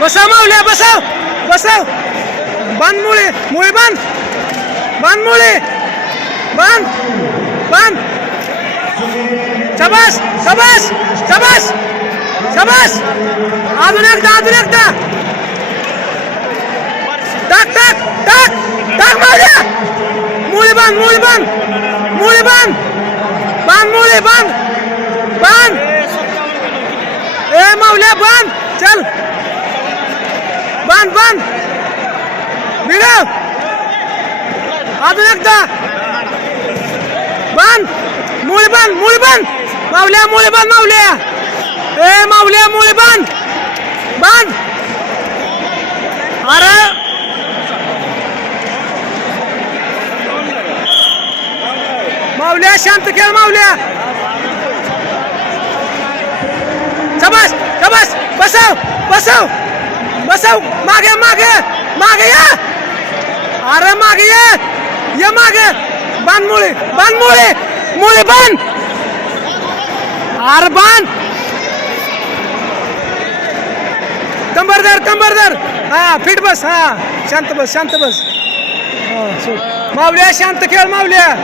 बसव मावल्या बसव बसव बांध मुळे मुळे बांध बांध मुळे बांध बांध शबास शबास शबास शबास अजून एकदा टाक टाक टाक टाक मावल्या मुळे बांध मुळे बांध मुळे बांध बांध मुळे बांध बांध ए मावल्या बांध चल बांध बांध भिडव अजून एकदा बांध मुळे बांध मावल्या मुळे बांध मावल्या ए मावल्या मुळे बांध बांध अरे मावल्या शांत खेळ मावल्या शबास शबास बसव बसव बसव मागे मागे मागे या अरे मागे ये मागे बांध मुळे मुळे बांध अरे बांध कंबर धर हा फिट बस हा शांत बस मावल्या शांत खेळ मावल्या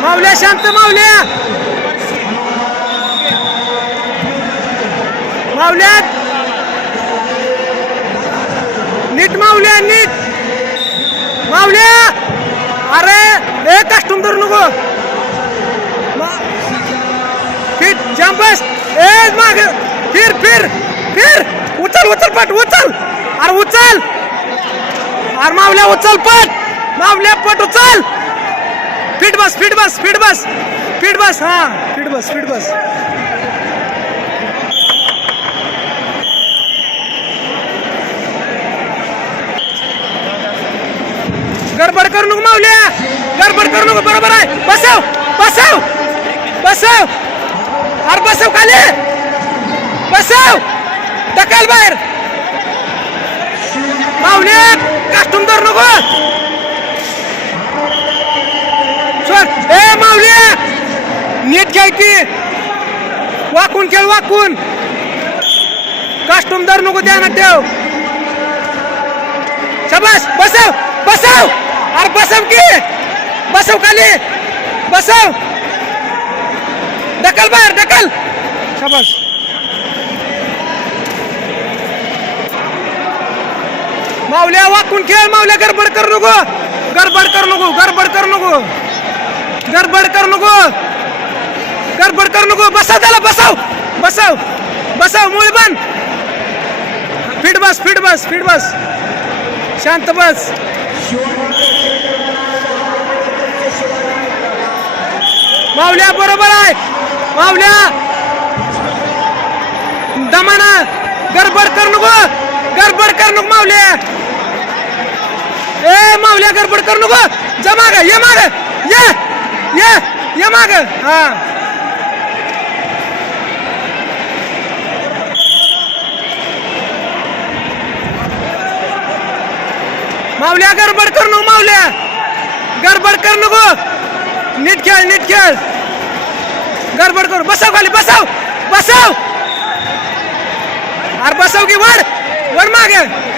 मावल्या शांत मावल्या नीट मावल्या नीट मावल्या अरे ए कस्टम धरू नको फिट जंपस ए माग फिर उचल पट उचल अरे मावल्या उचल पट मावल्या पट उचल फिट बस हा फिट बस गडबड करू नको मावल्या बरोबर आहे बसव अरे बसव खाली बसव ढकल बाहेर मावल्या कास्टूम धरू नको सोड ए मावल्या नीट खेळ की वाकून खेळ कास्टूम धरू नको ध्यानात ठेव शबास बसव अरे बसव खाली बसव ढकल बाहेर शबास मावल्या वाकून खेळ मावल्या गडबड कर नको बसव त्याला बसव मुळे बांध फिट बस शांत बस मावल्या बरोबर आहे मावल्या दमाना गडबड कर नको मावल्या ए मावल्या गडबड कर नको ये माग हा मावल्या गडबड कर नको नीट खेळ गडबड करू बसव खाली बसव अरे बसव की वड मागे